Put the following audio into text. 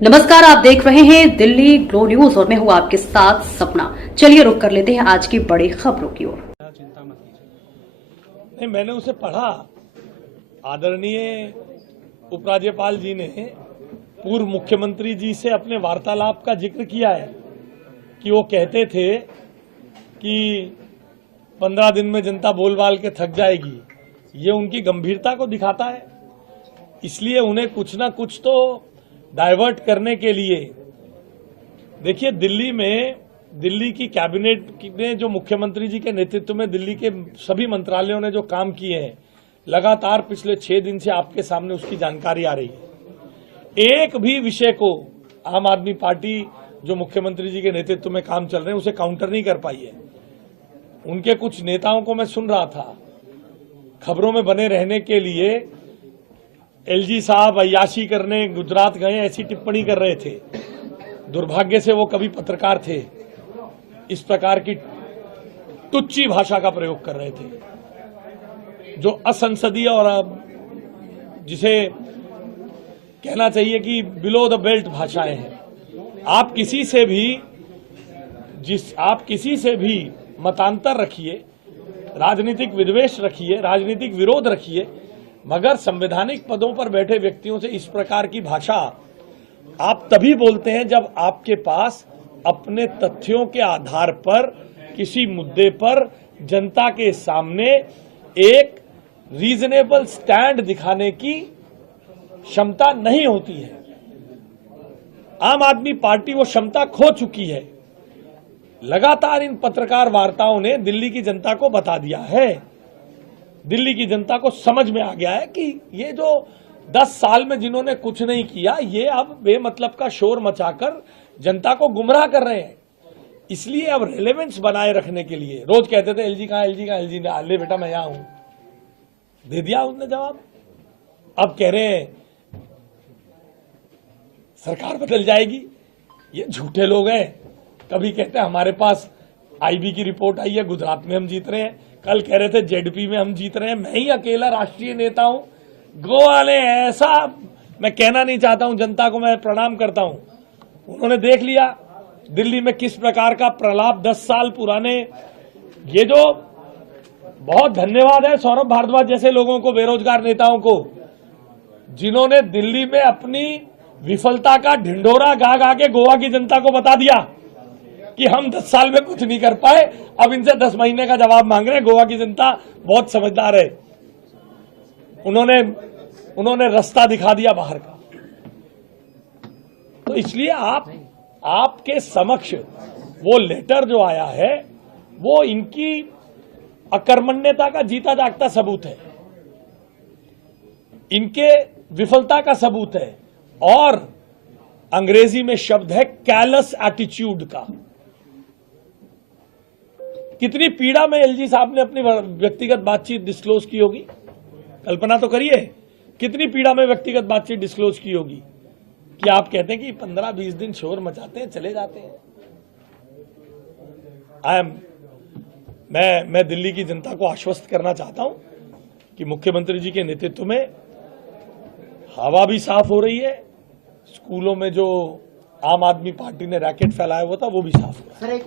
नमस्कार, आप देख रहे हैं दिल्ली ग्लो न्यूज और मैं हूं आपके साथ सपना। चलिए रुक कर लेते हैं आज की बड़ी खबरों की ओर। चिंता मत कीजिए। नहीं, मैंने उसे पढ़ा। आदरणीय उपराज्यपाल जी ने पूर्व मुख्यमंत्री जी से अपने वार्तालाप का जिक्र किया है कि वो कहते थे कि 15 दिन में जनता बोल बाल के थक जाएगी। ये उनकी गंभीरता को दिखाता है। इसलिए उन्हें कुछ ना कुछ तो डाइवर्ट करने के लिए, देखिए, दिल्ली की कैबिनेट ने जो मुख्यमंत्री जी के नेतृत्व में दिल्ली के सभी मंत्रालयों ने जो काम किए हैं, लगातार पिछले 6 दिन से आपके सामने उसकी जानकारी आ रही है। एक भी विषय को आम आदमी पार्टी जो मुख्यमंत्री जी के नेतृत्व में काम चल रहे हैं उसे काउंटर नहीं कर पाई है। उनके कुछ नेताओं को मैं सुन रहा था, खबरों में बने रहने के लिए एलजी साहब अय्याशी करने गुजरात गए ऐसी टिप्पणी कर रहे थे। दुर्भाग्य से वो कभी पत्रकार थे। इस प्रकार की तुच्ची भाषा का प्रयोग कर रहे थे जो असंसदीय और जिसे कहना चाहिए कि बिलो द बेल्ट भाषाएं हैं। आप किसी से भी मतांतर रखिए, राजनीतिक विद्वेष रखिए, राजनीतिक विरोध रखिए, मगर संवैधानिक पदों पर बैठे व्यक्तियों से इस प्रकार की भाषा आप तभी बोलते हैं जब आपके पास अपने तथ्यों के आधार पर किसी मुद्दे पर जनता के सामने एक रीजनेबल स्टैंड दिखाने की क्षमता नहीं होती है। आम आदमी पार्टी वो क्षमता खो चुकी है। लगातार इन पत्रकार वार्ताओं ने दिल्ली की जनता को बता दिया है, दिल्ली की जनता को समझ में आ गया है कि ये जो 10 साल में जिन्होंने कुछ नहीं किया, ये अब बेमतलब का शोर मचाकर जनता को गुमराह कर रहे हैं। इसलिए अब रेलेवेंस बनाए रखने के लिए रोज कहते थे एलजी कहां, एलजी कहां, एलजी ने ले बेटा मैं यहां हूं, दे दिया उसने जवाब। अब कह रहे हैं सरकार बदल जाएगी। ये झूठे लोग हैं। कभी कहते हैं हमारे पास आईबी की रिपोर्ट आई है, गुजरात में हम जीत रहे हैं। कल कह रहे थे जेडपी में हम जीत रहे हैं। मैं ही अकेला राष्ट्रीय नेता हूं। गोवा ने ऐसा, मैं कहना नहीं चाहता हूं, जनता को मैं प्रणाम करता हूं। उन्होंने देख लिया दिल्ली में किस प्रकार का प्रलाप 10 साल पुराने। ये जो बहुत धन्यवाद है सौरभ भारद्वाज जैसे लोगों को, बेरोजगार नेताओं को, जिन्होंने दिल्ली में अपनी विफलता का ढिंढोरा गा गा के गोवा की जनता को बता दिया कि हम 10 साल में कुछ नहीं कर पाए, अब इनसे 10 महीने का जवाब मांग रहे हैं। गोवा की जनता बहुत समझदार है। उन्होंने रास्ता दिखा दिया बाहर का। तो इसलिए आपके समक्ष वो लेटर जो आया है वो इनकी अकर्मण्यता का जीता जागता सबूत है, इनके विफलता का सबूत है, और अंग्रेजी में शब्द है कैलस एटीट्यूड का। कितनी पीड़ा में एलजी साहब ने अपनी व्यक्तिगत बातचीत डिस्क्लोज की होगी, कल्पना तो करिए। कितनी पीड़ा में व्यक्तिगत बातचीत डिस्क्लोज की होगी कि आप कहते हैं कि 15-20 दिन शोर मचाते हैं, चले जाते हैं। मैं दिल्ली की जनता को आश्वस्त करना चाहता हूं कि मुख्यमंत्री जी के नेतृत्व में हवा भी साफ हो रही है। स्कूलों में जो आम आदमी पार्टी ने रैकेट फैलाया हुआ था वो भी साफ हो रहा है।